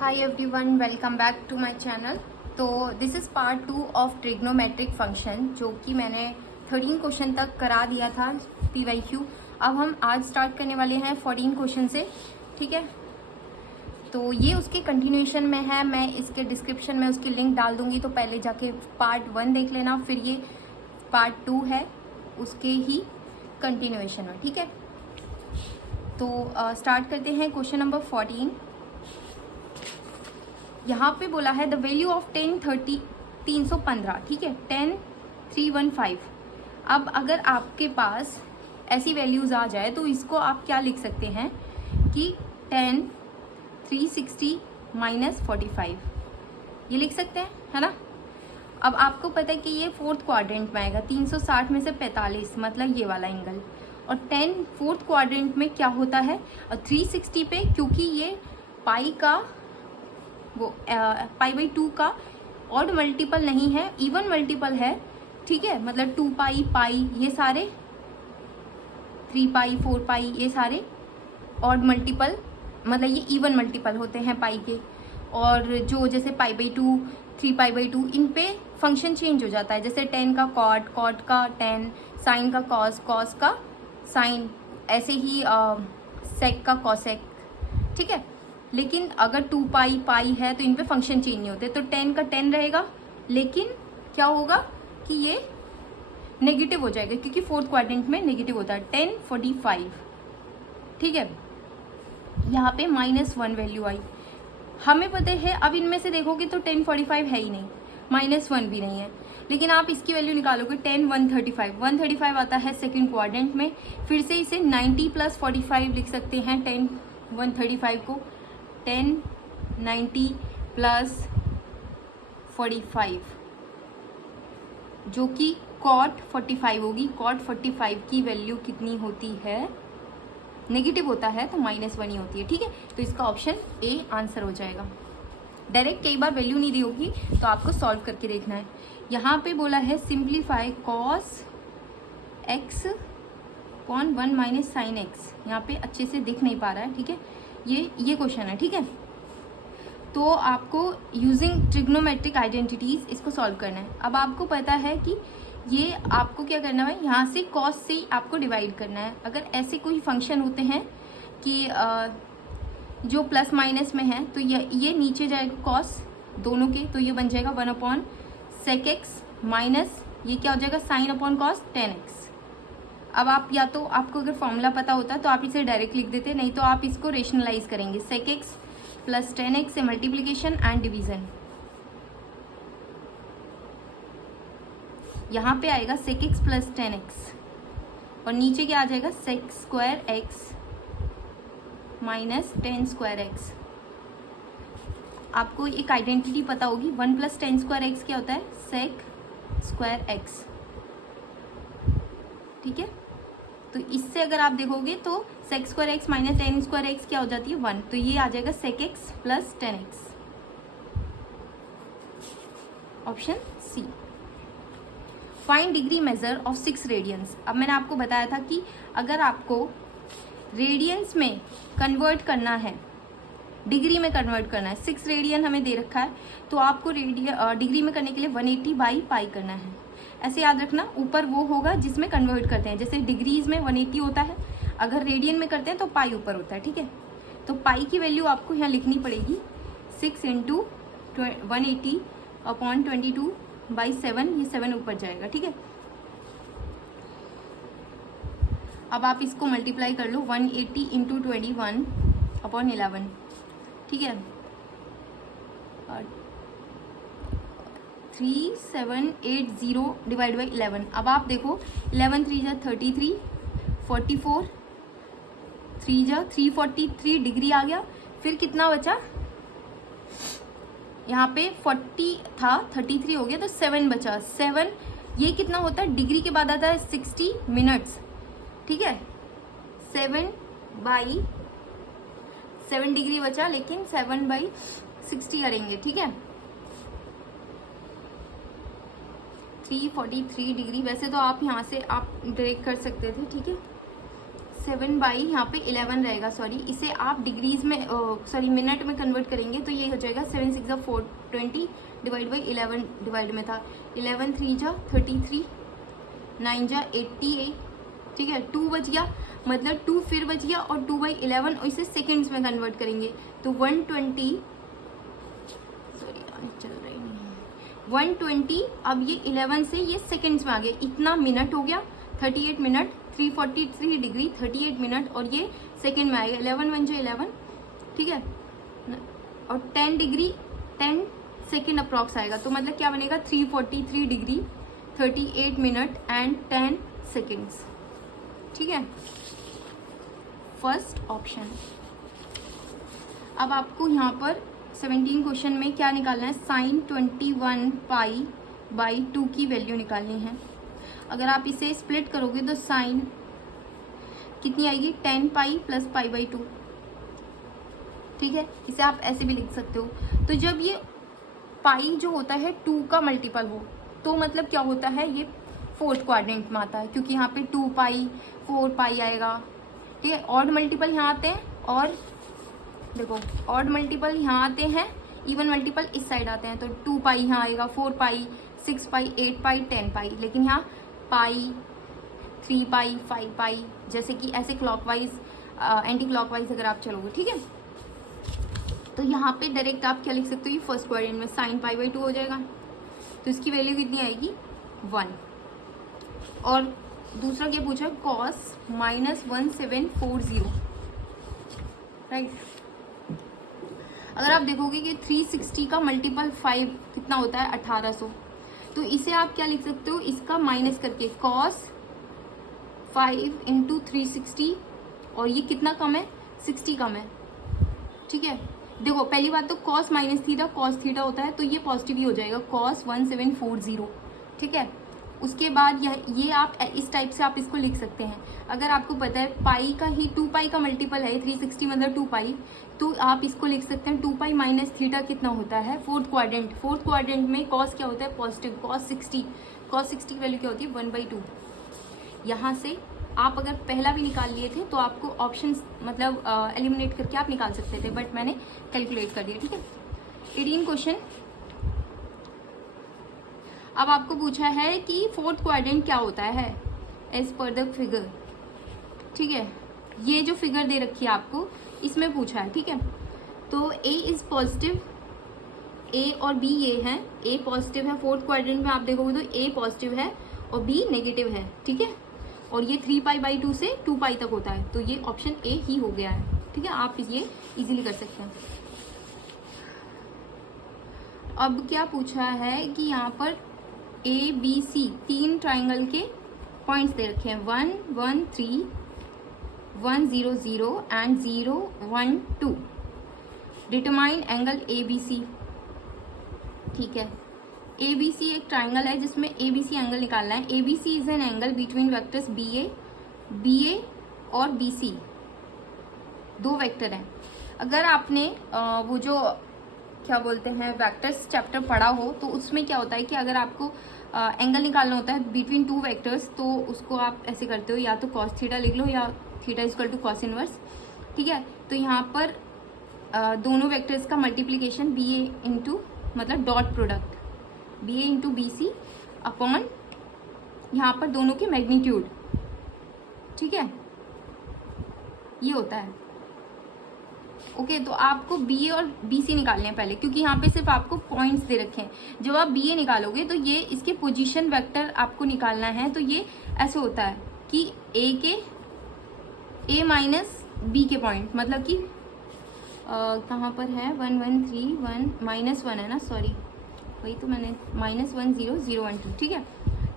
Hi everyone, welcome back to my channel. तो this is part 2 of trigonometric function, जो कि मैंने 13 question तक करा दिया था PYQ। अब हम आज स्टार्ट करने वाले हैं 14 क्वेश्चन से, ठीक है। तो ये उसके कंटिन्यूएशन में है, मैं इसके डिस्क्रिप्शन में उसकी लिंक डाल दूंगी, तो पहले जाके पार्ट 1 देख लेना, फिर ये पार्ट 2 है उसके ही कंटिन्यूएशन में, ठीक है। तो स्टार्ट करते हैं क्वेश्चन नंबर 14। यहाँ पे बोला है द वैल्यू ऑफ 315, ठीक है, 10315। अब अगर आपके पास ऐसी वैल्यूज आ जाए तो इसको आप क्या लिख सकते हैं कि 10 360 माइनस 45, ये लिख सकते हैं, है ना। अब आपको पता है कि ये फोर्थ क्वाड्रेंट में आएगा, 360 में से 45 मतलब ये वाला एंगल, और 10 फोर्थ क्वाड्रेंट में क्या होता है, और 360 पे क्योंकि ये पाई का वो π/2 का ऑड मल्टीपल नहीं है, इवन मल्टीपल है, ठीक है। मतलब 2 पाई पाई ये सारे 3 पाई 4 पाई ये सारे ऑड मल्टीपल, मतलब ये इवन मल्टीपल होते हैं पाई के। और जो जैसे π/2 3 π/2 इन पे फंक्शन चेंज हो जाता है, जैसे 10 का कॉट, कॉट का 10, साइन का कॉस, कॉस का साइन, ऐसे ही सेक का कॉसेक, ठीक है। लेकिन अगर 2 पाई पाई है तो इन पे फंक्शन चेंज नहीं होते, तो 10 का 10 रहेगा, लेकिन क्या होगा कि ये नेगेटिव हो जाएगा क्योंकि फोर्थ क्वाड्रेंट में नेगेटिव होता है। 1045, ठीक है। यहाँ पे -1 वैल्यू आई, हमें पता है। अब इनमें से देखोगे तो 1045 है ही नहीं, -1 भी नहीं है, लेकिन आप इसकी वैल्यू निकालोगे 135 आता है सेकंड क्वाड्रेंट में। फिर से इसे 90 + 45 लिख सकते हैं 135 को, 90 + 45 जो कि cot 45 होगी। cot 45 की वैल्यू कितनी होती है, नेगेटिव होता है तो -1 ही होती है, ठीक है। तो इसका ऑप्शन ए आंसर हो जाएगा। डायरेक्ट कई बार वैल्यू नहीं दी होगी तो आपको सॉल्व करके देखना है। यहाँ पे बोला है simplify cos x upon 1 - sin x, यहाँ पे अच्छे से दिख नहीं पा रहा है, ठीक है। ये क्वेश्चन है, ठीक है। तो आपको यूजिंग ट्रिग्नोमेट्रिक आइडेंटिटीज इसको सॉल्व करना है। अब आपको पता है कि ये आपको क्या करना है, यहाँ से कॉस से आपको डिवाइड करना है। अगर ऐसे कोई फंक्शन होते हैं कि जो प्लस माइनस में है तो ये नीचे जाएगा कॉस दोनों के, तो ये बन जाएगा 1/sec x माइनस ये क्या हो जाएगा sin अपॉन कॉस 10x। अब आप या तो आपको अगर फॉर्मूला पता होता तो आप इसे डायरेक्ट लिख देते, नहीं तो आप इसको रेशनलाइज करेंगे। sec x + 10x से मल्टीप्लीकेशन एंड डिवीजन, यहाँ पे आएगा sec x + 10x और नीचे क्या आ जाएगा sec² x - 10² x। आपको एक आइडेंटिटी पता होगी, 1 + 10² x क्या होता है, sec² x, ठीक है। तो इससे अगर आप देखोगे तो sec² x - 10² x क्या हो जाती है 1, तो ये आ जाएगा sec x + 10x, option C. Find degree measure of 6 radians. अब मैंने आपको बताया था कि अगर आपको रेडियंस में कन्वर्ट करना है, डिग्री में कन्वर्ट करना है, 6 रेडियन हमें दे रखा है, तो आपको डिग्री में करने के लिए 180/π करना है। ऐसे याद रखना, ऊपर वो होगा जिसमें कन्वर्ट करते हैं, जैसे डिग्रीज में 180 होता है, अगर रेडियन में करते हैं तो पाई ऊपर होता है, ठीक है। तो पाई की वैल्यू आपको यहाँ लिखनी पड़ेगी 6 × 180/22/7, ये 7 ऊपर जाएगा, ठीक है। अब आप इसको मल्टीप्लाई कर लो, 180 × 21/11, ठीक है। 3780 / 11। अब आप देखो 11 3 × 33, 44, 3 × 343 डिग्री आ गया। फिर कितना बचा, यहाँ पे 40 था, 33 हो गया, तो 7 बचा। 7 ये कितना होता है, डिग्री के बाद आता है 60 मिनट्स, ठीक है। 7/7 डिग्री बचा, लेकिन 7/60 करेंगे, ठीक है। 343 डिग्री, वैसे तो आप यहाँ से आप डायरेक्ट कर सकते थे, ठीक है। 7 बाई यहाँ पे 11 रहेगा, सॉरी इसे आप डिग्रीज में मिनट में कन्वर्ट करेंगे तो ये हो जाएगा 7 6 420 डिवाइड बाई 11 डिवाइड में था 11 3 जा 33 9 जा 88, ठीक है 2 बच गया, मतलब 2 फिर बच गया और 2 बाई 11 और इसे सेकेंड्स में कन्वर्ट करेंगे तो 120, सॉरी चल रही नहीं 120, अब ये 11 से ये सेकेंड्स में आ गया, इतना मिनट हो गया 38 मिनट 343 डिग्री 38 मिनट और ये सेकेंड में आएगा 11 1 जो 11, ठीक है, और 10 डिग्री 10 सेकेंड अप्रॉक्स आएगा तो मतलब क्या बनेगा 343 डिग्री 38 मिनट एंड 10 सेकेंड्स, ठीक है, फर्स्ट ऑप्शन। अब आपको यहाँ पर 17 क्वेश्चन में क्या निकालना है, साइन 21 पाई बाई 2 की वैल्यू निकालनी है। अगर आप इसे स्प्लिट करोगे तो साइन कितनी आएगी 10 पाई प्लस पाई बाई 2, ठीक है, इसे आप ऐसे भी लिख सकते हो। तो जब ये पाई जो होता है 2 का मल्टीपल हो तो मतलब क्या होता है, ये फोर्थ क्वाड्रेंट में आता है क्योंकि यहाँ पे 2 पाई 4 पाई आएगा, ठीक है। ऑड मल्टीपल यहाँ आते हैं और देखो ऑड मल्टीपल यहाँ आते हैं, इवन मल्टीपल इस साइड आते हैं तो 2 पाई यहाँ आएगा, 4 पाई 6 पाई 8 पाई 10 पाई, लेकिन यहाँ पाई 3 पाई 5 पाई, जैसे कि ऐसे क्लॉकवाइज एंटी क्लॉकवाइज अगर आप चलोगे, ठीक है। तो यहाँ पे डायरेक्ट आप क्या लिख सकते हो, ये फर्स्ट क्वाड्रेंट में साइन पाई बाई 2 हो जाएगा तो इसकी वैल्यू कितनी आएगी 1। और दूसरा क्या पूछा, कॉस -1740, राइट। अगर आप देखोगे कि 360 का मल्टीपल 5 कितना होता है 1800, तो इसे आप क्या लिख सकते हो, इसका माइनस करके कॉस 5 इंटू 360 और ये कितना कम है 60 कम है, ठीक है। देखो पहली बात तो cos minus theta cos theta होता है तो ये पॉजिटिव ही हो जाएगा कॉस 1740, ठीक है। उसके बाद ये आप इस टाइप से आप इसको लिख सकते हैं। अगर आपको पता है पाई का ही 2 पाई का मल्टीपल है 360 मतलब 2 पाई, तो आप इसको लिख सकते हैं 2 पाई माइनस थीटा कितना होता है फोर्थ क्वाड्रेंट में कॉस क्या होता है पॉजिटिव, कॉस 60 की वैल्यू क्या होती है 1/2। यहाँ से आप अगर पहला भी निकाल लिए थे तो आपको ऑप्शन मतलब एलिमिनेट करके आप निकाल सकते थे, बट मैंने कैलकुलेट कर दिया, ठीक है। 18 क्वेश्चन। अब आपको पूछा है कि फोर्थ क्वाड्रेंट क्या होता है एज पर द फिगर, ठीक है। ये जो फिगर दे रखी है आपको इसमें पूछा है, ठीक है। तो ए इज पॉजिटिव, ए और बी ये है, ए पॉजिटिव है फोर्थ क्वाड्रेंट में आप देखोगे तो ए पॉजिटिव है और बी नेगेटिव है, ठीक है। और ये 3 पाई बाई 2 से 2 पाई तक होता है तो ये ऑप्शन ए ही हो गया है, ठीक है। आप ये इजीली कर सकते हैं। अब क्या पूछा है कि यहाँ पर ए बी सी 3 ट्राइंगल के पॉइंट्स दे रखे हैं 1 1 3 1 0 0 and 0 1 2। Determine angle A B C, ठीक है। ए बी सी एक ट्राइंगल है जिसमें ए बी सी एंगल निकालना है। A B C is an angle between vectors B A और बी सी, 2 वेक्टर हैं। अगर आपने वो जो क्या बोलते हैं वेक्टर्स चैप्टर पढ़ा हो तो उसमें क्या होता है कि अगर आपको एंगल निकालना होता है बिटवीन 2 वेक्टर्स तो उसको आप ऐसे करते हो, या तो कॉस थीटा लिख लो या theta equal to cos inverse, ठीक है। तो यहाँ पर दोनों वेक्टर्स का मल्टीप्लीकेशन बी ए इंटू मतलब dot product B A into B C upon यहाँ पर दोनों के मैग्नीट्यूड, ठीक है, ये होता है। ओके तो आपको बी ए और बी सी निकालने हैं पहले, क्योंकि यहाँ पे सिर्फ आपको पॉइंट्स दे रखे हैं। जब आप बी ए निकालोगे तो ये इसके पोजीशन वेक्टर आपको निकालना है, तो ये ऐसे होता है कि ए के ए माइनस बी के पॉइंट, मतलब कि कहाँ पर है 1 1 3 1 -1 है ना, सॉरी वही तो मैंने -1 0 0 1 2, ठीक है।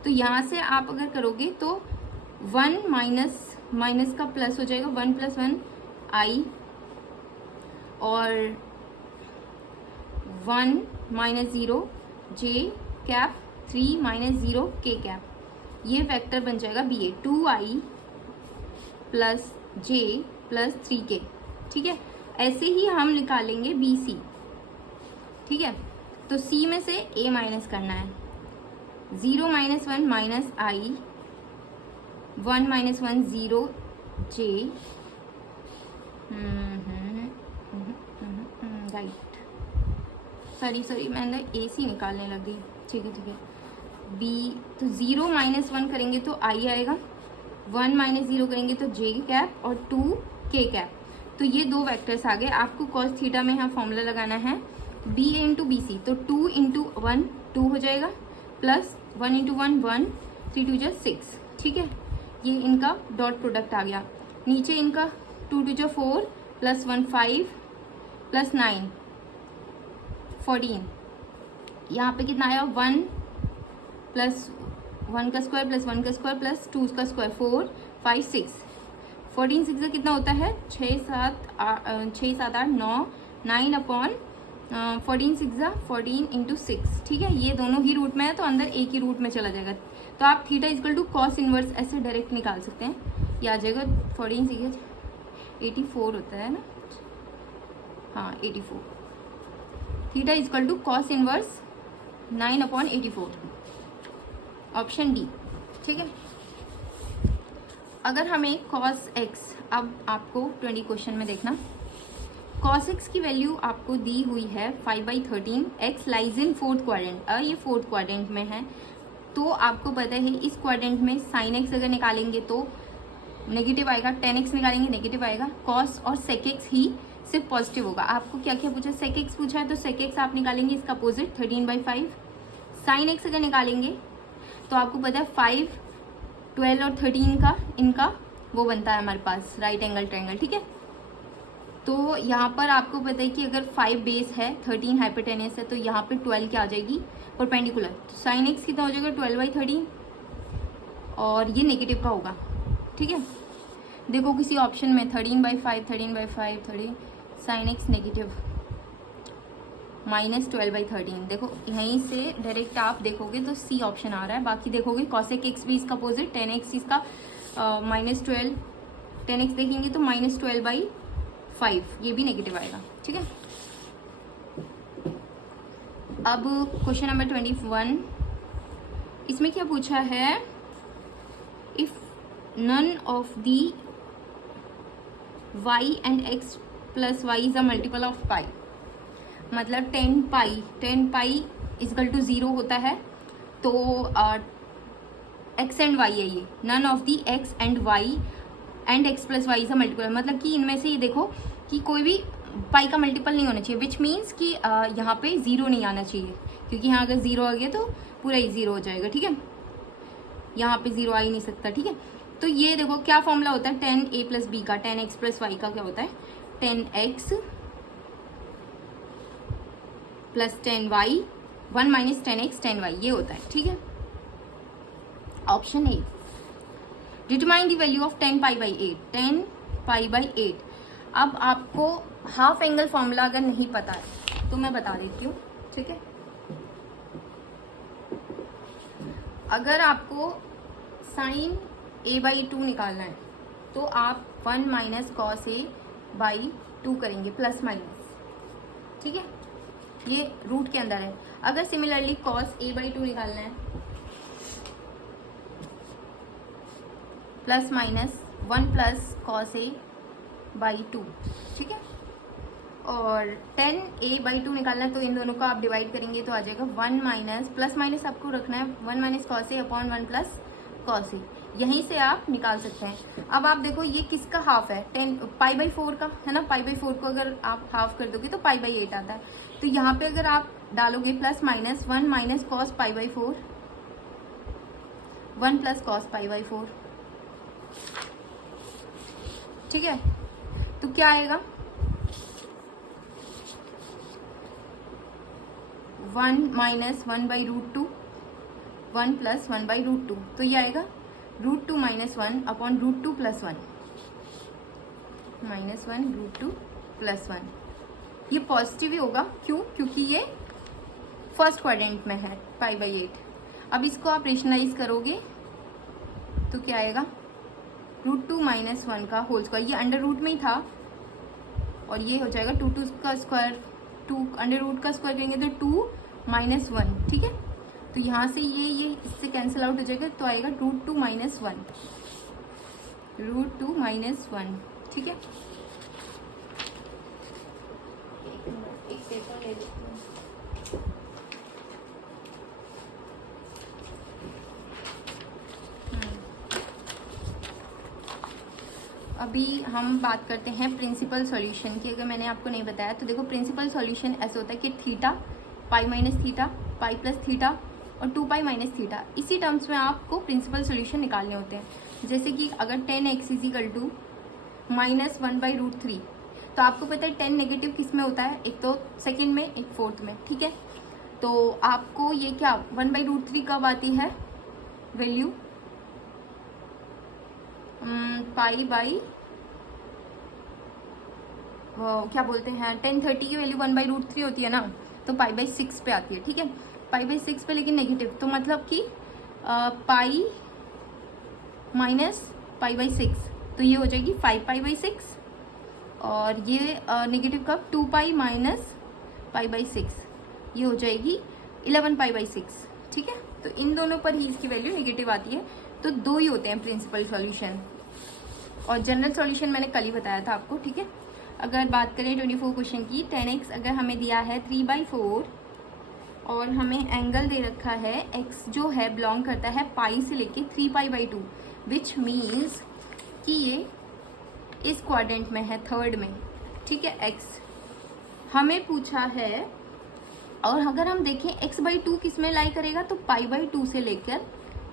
तो यहाँ से आप अगर करोगे तो 1 माइनस का प्लस हो जाएगा 1 + 1 आई और 1 - 0 जे कैप 3 - 0 के कैप, ये वेक्टर बन जाएगा बी ए 2i प्लस जे प्लस 3k, ठीक है। ऐसे ही हम निकालेंगे बी सी, ठीक है। तो सी में से ए माइनस करना है, 0 - 1 -i 1 - 1 0 जे राइट, सॉरी मैं अंदर ए सी निकालने लग गई। ठीक है। बी, तो 0 - 1 करेंगे तो आई आएगा, 1 - 0 करेंगे तो जे कैप और 2 के कैप। तो ये दो वेक्टर्स आ गए। आपको कॉस थीटा में यहाँ फॉर्मूला लगाना है बी ए इंटू बी सी, तो 2 × 1 2 हो जाएगा, प्लस 1 × 1 1, 3 2 जा 6। ठीक है, ये इनका डॉट प्रोडक्ट आ गया। नीचे इनका 2 2 जा 4 प्लस 1 5 प्लस 9 14। यहाँ पे कितना आया 1 प्लस 1 का स्क्वायर प्लस 1 का स्क्वायर प्लस 2 का स्क्वायर 4 5 6। 14 6 कितना होता है 6 7 8 9 9 अपॉन 14 6 14 × 6। ठीक है, ये दोनों ही रूट में है तो अंदर एक ही रूट में चला जाएगा। तो आप theta equal to cos inverse ऐसे डायरेक्ट निकाल सकते हैं। ये आ जाएगा 14 6 84 होता है ना, हाँ 84। Theta equal to cos inverse 9/84, option D. ठीक है, अगर हमें कॉस एक्स, अब आपको 20 क्वेश्चन में देखना, कॉस एक्स की वैल्यू आपको दी हुई है 5/13, x lies in fourth quadrant, ये फोर्थ क्वाड्रेंट में है। तो आपको पता है इस क्वाड्रेंट में साइन एक्स अगर निकालेंगे तो नेगेटिव आएगा, टेन एक्स निकालेंगे नेगेटिव आएगा, कॉस और सेक एक्स ही सिर्फ पॉजिटिव होगा। आपको क्या क्या पूछा, सेक एक्स पूछा है तो सेक एक्स आप निकालेंगे इसका अपोजिट 13/5। साइन एक्स अगर निकालेंगे तो आपको पता है 5 12 और 13 का इनका वो बनता है हमारे पास राइट एंगल ट्रायंगल। ठीक है, तो यहाँ पर आपको पता है कि अगर 5 बेस है 13 हाइपोटेनस है तो यहाँ पे 12 क्या आ जाएगी परपेंडिकुलर। तो साइन एक्स कितना हो जाएगा 12/13 और ये नेगेटिव का होगा। ठीक है, देखो किसी ऑप्शन में 13/5 13/5 30, साइन एक्स नेगेटिव -12/13। देखो यहीं से डायरेक्ट आप देखोगे तो सी ऑप्शन आ रहा है। बाकी देखोगे कॉसेक एक्स भी इसका अपोजिट, 10x इसका -12, 10x देखेंगे तो -12/5, ये भी नेगेटिव आएगा। ठीक है, अब क्वेश्चन नंबर 21, इसमें क्या पूछा है, if none of the y and x plus y is a multiple of pi, मतलब 10 पाई इजकल टू 0 होता है तो x एंड y है ये, none of the x and y and x plus Y is a multiple, मतलब कि इनमें से ये देखो कि कोई भी पाई का मल्टीपल नहीं होना चाहिए, विच मीन्स कि यहाँ पे 0 नहीं आना चाहिए, क्योंकि यहाँ अगर 0 आ गया तो पूरा ही 0 हो जाएगा। ठीक है, यहाँ पे 0 आ ही नहीं सकता। ठीक है, तो ये देखो क्या फॉर्मूला होता है 10a प्लस b का, 10x प्लस y का क्या होता है 10x plus 10y, 1 - 10x 10y, ये होता है। ठीक है, option A. Determine the value of 10π/8, 10π/8। अब आपको हाफ एंगल फॉर्मूला अगर नहीं पता है तो मैं बता देती हूँ। ठीक है, अगर आपको साइन a/2 निकालना है तो आप 1 - cos a/2 करेंगे प्लस माइनस। ठीक है, ये रूट के अंदर है। अगर सिमिलरली cos a/2 निकालना है प्लस माइनस 1 + cos a/2। ठीक है, और 10a/2 निकालना है तो इन दोनों को आप डिवाइड करेंगे तो आ जाएगा 1 - प्लस माइनस आपको रखना है 1 - cos a/1 + cos a, यहीं से आप निकाल सकते हैं। अब आप देखो ये किसका हाफ है 10π/4 का है ना, π/4 को अगर आप हाफ कर दोगे तो π/8 आता है। तो यहाँ पे अगर आप डालोगे प्लस माइनस 1 - cos π/4, 1 + cos π/4। ठीक है, तो क्या आएगा 1 - 1/√2, 1 + 1/√2, तो ये आएगा √2 - 1 अपॉन √2 + 1, -1 √2 + 1। ये पॉजिटिव ही होगा, क्यों, क्योंकि ये फर्स्ट क्वाड्रेंट में है π/8। अब इसको आप रेशनलाइज करोगे तो क्या आएगा √2 - 1 का होल स्क्वायर, ये अंडर रूट में ही था और ये हो जाएगा 2 का स्क्वायर, 2 अंडर रूट का स्क्वायर करेंगे तो 2 - 1। ठीक है, तो यहाँ से ये इससे कैंसिल आउट हो जाएगा तो आएगा √2 - 1। √2 - 1, ठीक है। एक पेपर ले लेती हूँ। अभी हम बात करते हैं प्रिंसिपल सॉल्यूशन की। अगर मैंने आपको नहीं बताया तो देखो, प्रिंसिपल सॉल्यूशन ऐसे होता है कि theta, pi minus theta, pi plus theta और 2 पाई माइनस थीटा, इसी टर्म्स में आपको प्रिंसिपल सॉल्यूशन निकालने होते हैं। जैसे कि अगर 10x = -1/√3, तो आपको पता है 10 नेगेटिव किस में होता है, एक तो सेकेंड में, एक फोर्थ में, ठीक है। तो आपको ये क्या 1/√3 कब आती है वैल्यू, पाई बाई क्या बोलते हैं 1030 की वैल्यू 1/√3 होती है ना, तो पाई/6 पे आती है, ठीक है। पाई/6 पे लेकिन नेगेटिव, तो मतलब कि पाई माइनस पाई/6, तो ये हो जाएगी 5पाई/6, और ये नेगेटिव कब 2 पाई माइनस पाई/6, ये हो जाएगी 11पाई/6, ठीक है। तो इन दोनों पर ही इसकी वैल्यू नेगेटिव आती है। तो दो ही होते हैं प्रिंसिपल सॉल्यूशन, और जनरल सॉल्यूशन मैंने कल ही बताया था आपको, ठीक है। अगर बात करें 24 क्वेश्चन की, 10x अगर हमें दिया है 3/4 और हमें एंगल दे रखा है x जो है बिलोंग करता है पाई से लेके 3π/2, विच मीन्स कि ये इस क्वाड्रेंट में है, थर्ड में, ठीक है। x हमें पूछा है, और अगर हम देखें x/2 किस में लाई करेगा, तो π/2 से लेकर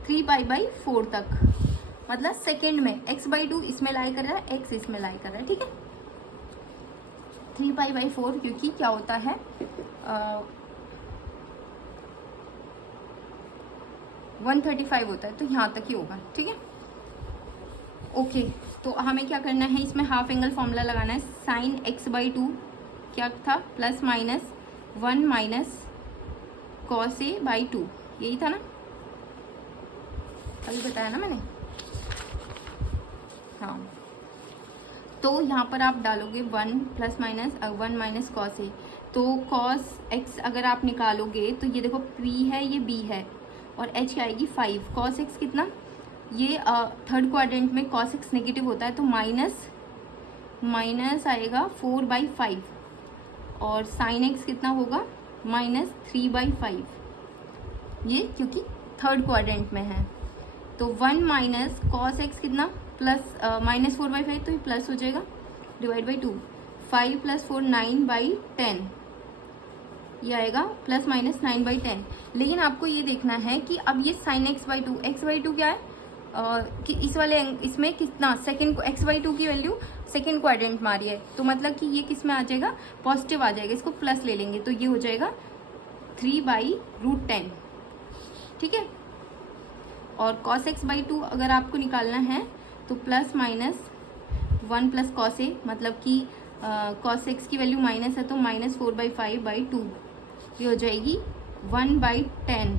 3π/4 तक, मतलब सेकेंड में x/2 इसमें लाई कर रहा है, x इसमें लाई कर रहा है, ठीक है। 3π/4 क्योंकि क्या होता है 135 होता है, तो यहाँ तक ही होगा, ठीक है। ओके, तो हमें क्या करना है, इसमें हाफ एंगल फॉर्मूला लगाना है। sin x/2 क्या था, +-1 - cos A/2, यही था ना, अभी बताया ना मैंने, हाँ। तो यहाँ पर आप डालोगे 1 +-1 - cos A, तो cos x अगर आप निकालोगे तो ये देखो P है, ये B है, और h की आएगी 5। cos x कितना, ये थर्ड क्वाड्रेंट में cos x नेगेटिव होता है, तो माइनस आएगा 4/5, और sin x कितना होगा -3/5, ये क्योंकि थर्ड क्वाड्रेंट में है। तो 1 - cos x कितना, -4/5, तो ये प्लस हो जाएगा, /2, 5 + 4 9/10, ये आएगा ±9/10। लेकिन आपको ये देखना है कि अब ये sin x/2 क्या है, कि इस वाले इसमें कितना सेकेंड x/2 की वैल्यू सेकेंड क्वाड्रेंट में आ रही है, तो मतलब कि ये किस में आ जाएगा, पॉजिटिव आ जाएगा, इसको प्लस ले लेंगे, तो ये हो जाएगा 3/√10, ठीक है। और cos x/2 अगर आपको निकालना है तो +-1 + cos A, मतलब कि cos x की वैल्यू माइनस है, तो -4/5/2, ये हो जाएगी 1/10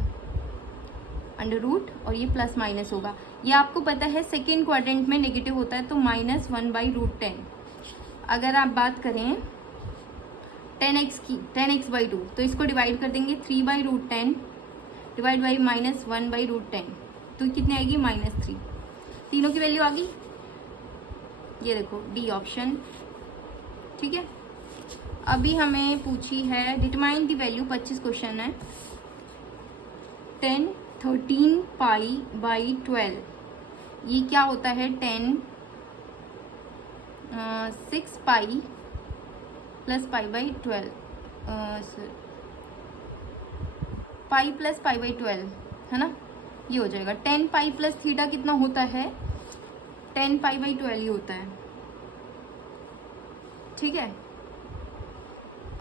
√ और ये प्लस माइनस होगा। ये आपको पता है सेकेंड क्वाड्रेंट में नेगेटिव होता है, तो -1/√10। अगर आप बात करें 10x की, 10x/2, तो इसको डिवाइड कर देंगे 3/√10 डिवाइड बाई -1/√10, तो कितनी आएगी -3। तीनों की वैल्यू आ गई, ये देखो डी ऑप्शन, ठीक है। अभी हमें पूछी है डिटरमाइन द वैल्यू, 25 क्वेश्चन है। 10 13π/12, ये क्या होता है 6π + π/12, पाई + π/12 है ना, ये हो जाएगा 10π + थीटा कितना होता है, 10π/12 ही होता है, ठीक है।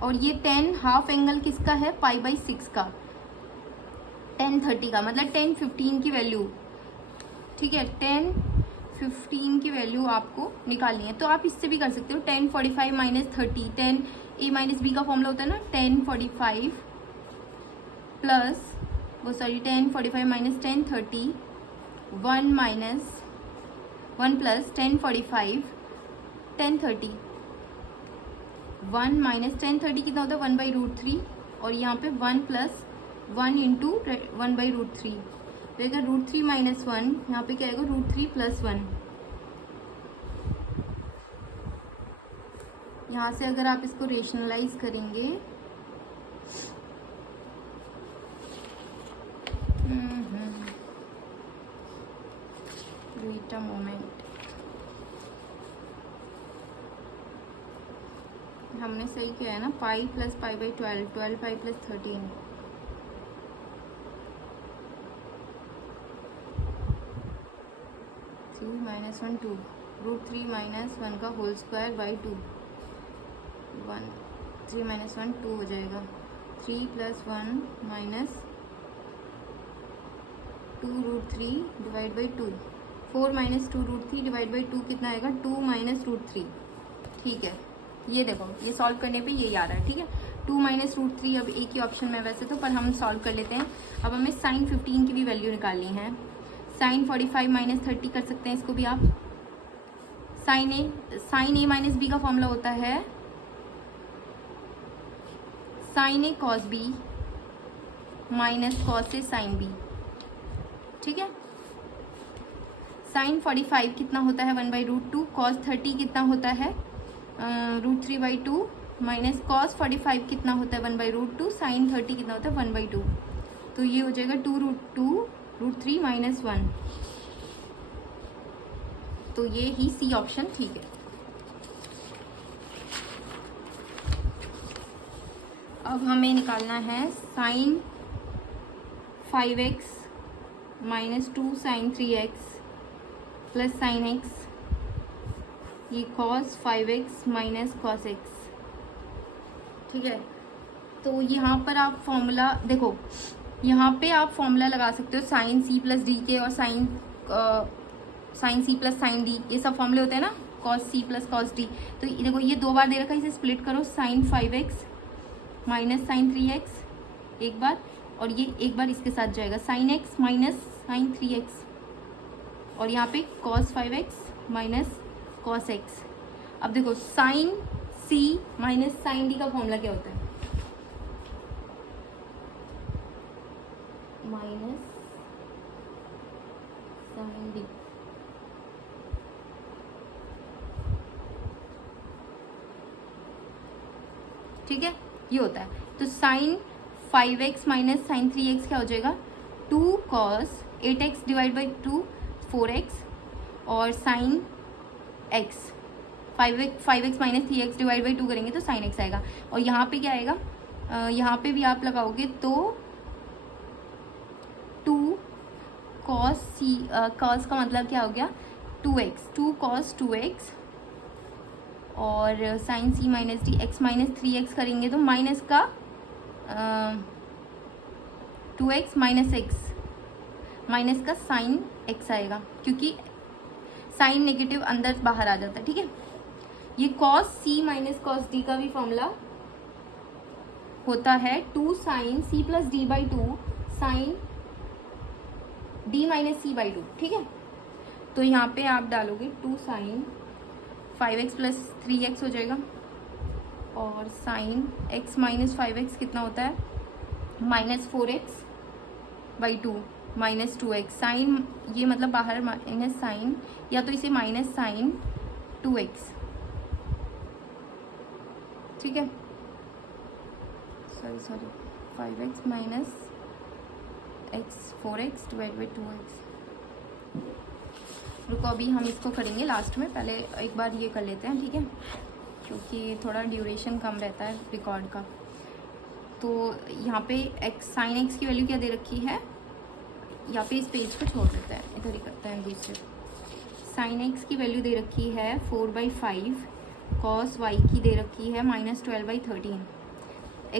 और ये 10 हाफ एंगल किसका है, π/6 का, 1030 का, मतलब 1015 की वैल्यू, ठीक है। 1015 की वैल्यू आपको निकालनी है, तो आप इससे भी कर सकते हो। 1045 - 30, 10 A - B का फॉर्मूला होता है ना, 1045 प्लस 1045 - 1030, 1 + 1045 1030, 1 - 1030 कितना होता है 1/√3, और यहाँ पे 1 + 1 × 1/√3, तो अगर √3 - 1, यहाँ पे क्या आएगा √3 + 1, यहाँ से अगर आप इसको रेशनलाइज करेंगे, वेट अ मोमेंट, हमने सही किया है ना, pi plus pi by 12, 12 pi plus 13, -1 2, √3 - 1 का होल स्क्वायर बाई 2, 1 3 - 1 2 हो जाएगा, 3 + 1 - 2 √3 डिवाइड बाई 2, 4 - 2 √3 डिवाइड बाई 2 कितना आएगा, 2 - √3। ठीक है, ये देखो ये सॉल्व करने पे यही आ रहा है। ठीक है, 2 - √3 अब एक ही ऑप्शन में वैसे तो, पर हम सॉल्व कर लेते हैं। अब हमें sin 15 की भी वैल्यू निकालनी है। sin 45 - 30 कर सकते हैं इसको भी आप। sin a माइनस बी का फॉर्मूला होता है sin a cos b minus cos a sin b। ठीक है, sin 45 कितना होता है, 1/√2, cos 30 कितना होता है, √3/2 माइनस cos 45 कितना होता है, 1/√2, sin 30 कितना होता है, 1/2। तो ये हो जाएगा 2√2 √3 - 1। तो ये ही सी ऑप्शन ठीक है। अब हमें निकालना है sin 5x - 2 sin 3x plus sin x, ये cos 5x minus cos x। ठीक है, तो यहाँ पर आप फॉर्मूला देखो, यहाँ पे आप फॉर्मूला लगा सकते हो sin c प्लस डी के, और sin c plus sin d, ये सब फॉर्मूले होते हैं ना, cos c plus cos d। तो देखो ये 2 बार दे रखा है, इसे स्प्लिट करो, sin 5x minus sin 3x एक बार, और ये एक बार इसके साथ जाएगा sin x minus sin 3x, और यहाँ पे cos 5x minus cos x। अब देखो sin c minus sin d का फॉर्मूला क्या होता है, माइनस sin d। ठीक है, ये होता है। तो sin 5x minus sin 3x क्या हो जाएगा, 2 cos 8x divide by 2 4x, और sin x 5x minus 3x divide by 2 करेंगे तो sin x आएगा। और यहाँ पे क्या आएगा, यहाँ पे भी आप लगाओगे तो 2 cos c, cos का मतलब क्या हो गया, 2x, 2 cos 2x, और sin c minus D, x minus 3x करेंगे तो माइनस का 2x माइनस x, माइनस का sin x आएगा, क्योंकि साइन नेगेटिव अंदर बाहर आ जाता है। ठीक है, ये cos c minus cos d का भी फॉर्मूला होता है 2 sin c plus D by 2 sin d minus c by 2। ठीक है, तो यहाँ पे आप डालोगे 2 sin 5x प्लस 3x हो जाएगा, और sin x माइनस 5x कितना होता है, minus 4x by 2 minus 2x, sign ये मतलब बाहर माइनस साइन, या तो इसे माइनस साइन 2x। ठीक है, sorry 5x minus x 4x divide by 2x। रुको अभी हम इसको करेंगे लास्ट में, पहले एक बार ये कर लेते हैं। ठीक है, क्योंकि थोड़ा ड्यूरेशन कम रहता है रिकॉर्ड का। तो यहाँ पे x साइन x की वैल्यू क्या दे रखी है, यहाँ पे इस पेज को छोड़ देते हैं, इधर ही करते हैं दूसरे। साइन x की वैल्यू दे रखी है 4/5, cos y की दे रखी है -12/13।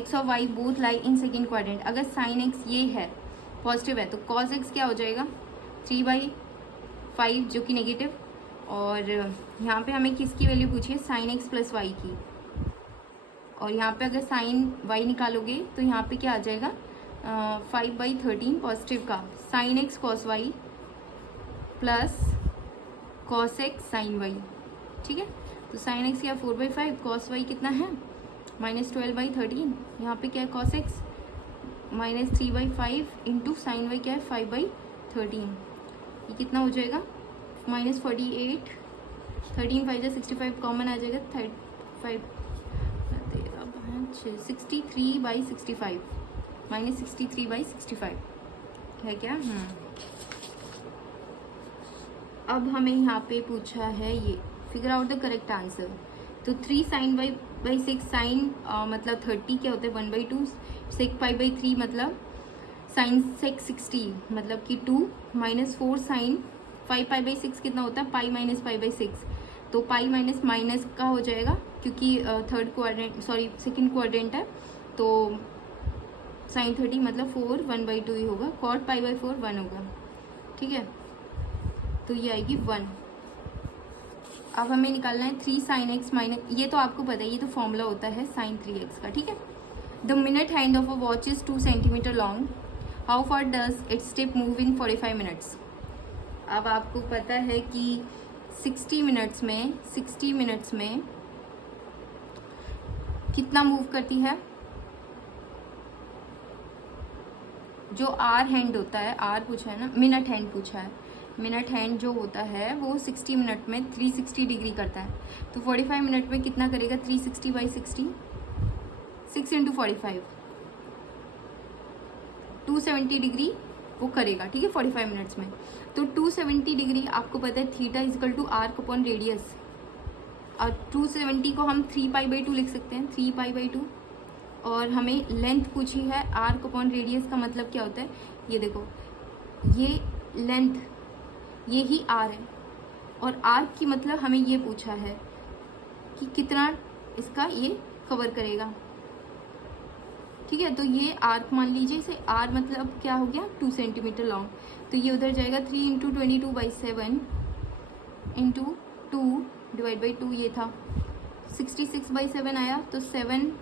x और y both lie in second quadrant. अगर साइन x ये है पॉजिटिव है तो cos x क्या हो जाएगा, 3/5 जो कि नेगेटिव, और यहाँ पे हमें किसकी वैल्यू पूछी है, साइन x प्लस वाई की, और यहाँ पे अगर साइन y निकालोगे तो यहाँ पे क्या आ जाएगा, 5/13 पॉजिटिव का sine x cos y plus cos x sine y। ठीक है, तो साइन x क्या 4/5, cos y कितना है -12/13, यहाँ पे क्या है cos x -3/5 into sine y क्या है 5/13, ये कितना हो जाएगा -48, 13 5 65 कॉमन आ जाएगा, 5 63/65 -63/65 है क्या? अब हमें यहाँ पे पूछा है ये figure out the correct answer. तो 3 sin/6 साइन मतलब 30 क्या होता है 1/2, sec π/3 मतलब sin sec 60 मतलब कि 2 -4 sin 5 π/6 कितना होता है पाई माइनस π/6। तो पाई माइनस माइनस का हो जाएगा क्योंकि सेकंड क्वाड्रेंट है, तो sin 30 मतलब 4 1/2 ही होगा, cot π/4 1 होगा। ठीक है, तो ये आएगी 1। अब हमें निकालना है 3 sin x माइनस, ये तो आपको पता है, ये तो फॉर्मूला होता है sin 3x का। ठीक है, the minute hand of a watch is 2 centimetre long, how far does its tip move in 45 minutes. अब आपको पता है कि 60 मिनट्स में कितना मूव करती है। जो आर हैंड होता है, आर पूछा है ना, मिनट हैंड पूछा है, मिनट हैंड जो होता है वो 60 मिनट में 360 डिग्री करता है। तो 45 मिनट में कितना करेगा 360/60, 6 × 45 270 डिग्री वो करेगा। ठीक है, 45 मिनट्स में। तो 270 डिग्री आपको पता है theta equal to arc upon radius, और 270 को हम 3π/2 लिख सकते हैं, 3π/2। और हमें लेंथ पूछी है, आर्क अपॉन रेडियस का मतलब क्या होता है, ये देखो, ये लेंथ, ये ही आर है, और आर्क की मतलब हमें ये पूछा है कि कितना इसका ये कवर करेगा। ठीक है, तो ये आर्क मान लीजिए, इसे आर मतलब क्या हो गया 2 सेंटीमीटर लॉन्ग, तो ये उधर जाएगा 3 × 22/7 × 2 / 2, ये था 66/7 आया, तो 7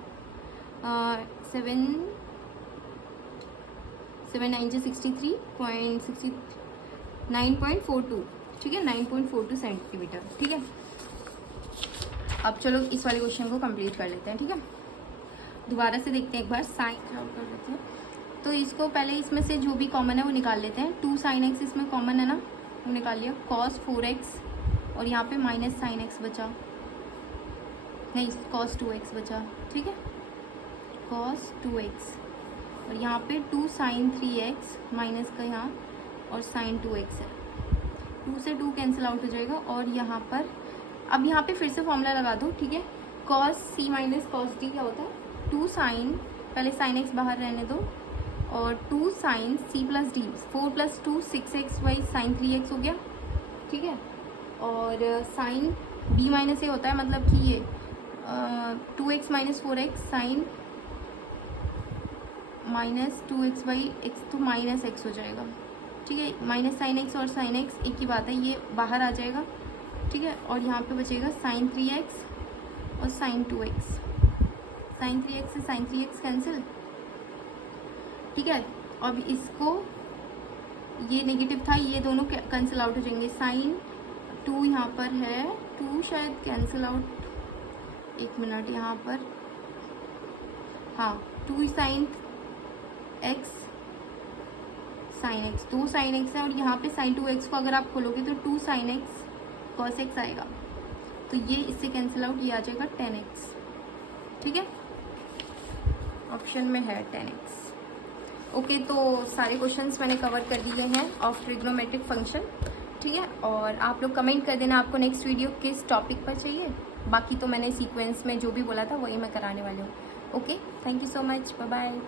9 9.42। ठीक है, 9.42 सेंटीमीटर। ठीक है, अब चलो इस वाले क्वेश्चन को कंप्लीट कर लेते हैं। ठीक है, दोबारा से देखते हैं एक बार, साइन कर लेते हैं। तो इसको पहले इसमें से जो भी कॉमन है वो निकाल लेते हैं। 2 sin x इसमें कॉमन है ना, वो निकाल लिया, cos 4x, और यहाँ पे माइनस sin x बचा, नहीं cos 2x बचा। ठीक है, cos 2x, और यहाँ पे 2 sin 3x माइनस का यहाँ, और sin 2x है, 2 से 2 कैंसिल आउट हो जाएगा। और यहाँ पर अब यहाँ पे फिर से फॉर्मूला लगा दो। ठीक है, cos c minus cos d क्या होता है 2 sin, पहले sin x बाहर रहने दो, और 2 sin c + d, 4 + 2 6x/sin 3x हो गया। ठीक है, और sin b माइनस a होता है मतलब कि ये 2x - 4x sin -2x/x, तो -x हो जाएगा। ठीक है, माइनस sin x और sin x एक ही बात है, ये बाहर आ जाएगा। ठीक है, और यहाँ पे बचेगा sin 3x और sin 2x, sin 3x से sin 3x कैंसिल। ठीक है, अब इसको, ये नेगेटिव था, ये दोनों कैंसिल आउट हो जाएंगे। sin 2 यहाँ पर है, 2 शायद कैंसिल आउट, एक मिनट यहाँ पर, हाँ 2 sin x sin x, 2 sin x है, और यहाँ पे sin 2x को अगर आप खोलोगे तो 2 sin x cos x आएगा, तो ये इससे कैंसिल आउट, ये आ जाएगा 10x। ठीक है, ऑप्शन में है 10x। ओके, तो सारे क्वेश्चंस मैंने कवर कर दिए हैं ऑफ ट्रिग्नोमेट्रिक फंक्शन। ठीक है, और आप लोग कमेंट कर देना आपको नेक्स्ट वीडियो किस टॉपिक पर चाहिए। बाकी तो मैंने सीक्वेंस में जो भी बोला था वही मैं कराने वाली हूँ। Okay, thank you so much, bye bye.